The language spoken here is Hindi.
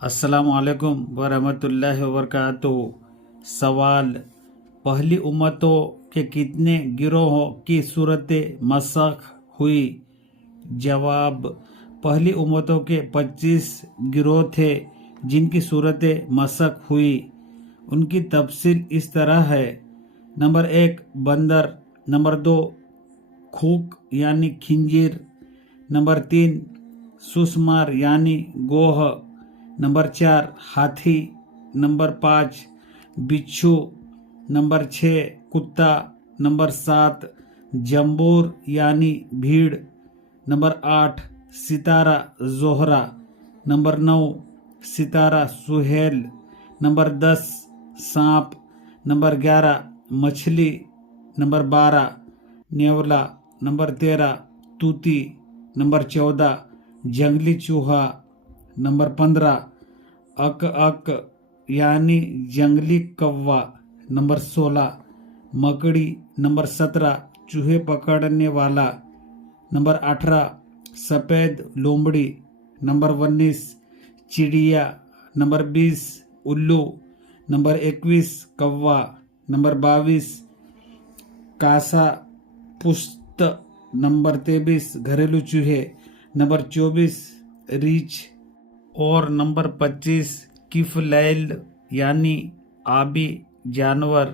अस्सलामुअलैकुम वरहमतुल्लाहि वबरकातुहू। सवाल: पहली उम्मतों के कितने गिरोहों की सूरत मसख हुई? जवाब: पहली उम्मतों के 25 गिरोह थे जिनकी सूरत मसख हुई। उनकी तफसील इस तरह है: नंबर 1 बंदर, नंबर 2 खूक यानी खिंजीर, नंबर 3 सुसमार यानी गोह, नंबर 4 हाथी, नंबर 5 बिच्छू, नंबर 6 कुत्ता, नंबर 7 जंबूर यानी भीड़, नंबर 8 सितारा जोहरा, नंबर 9 सितारा सुहेल, नंबर 10 सांप, नंबर 11 मछली, नंबर 12 नेवला, नंबर 13 तूती, नंबर 14 जंगली चूहा, नंबर 15 अक यानी जंगली कौवा, नंबर 16 मकड़ी, नंबर 17 चूहे पकड़ने वाला, नंबर 18 सफ़ेद लोमड़ी, नंबर 19 चिड़िया, नंबर 20 उल्लू, नंबर 21 कौवा, नंबर 22 कासा पुस्त, नंबर 23 घरेलू चूहे, नंबर 24 रीछ और नंबर 25 किफलैल यानी आबी जानवर।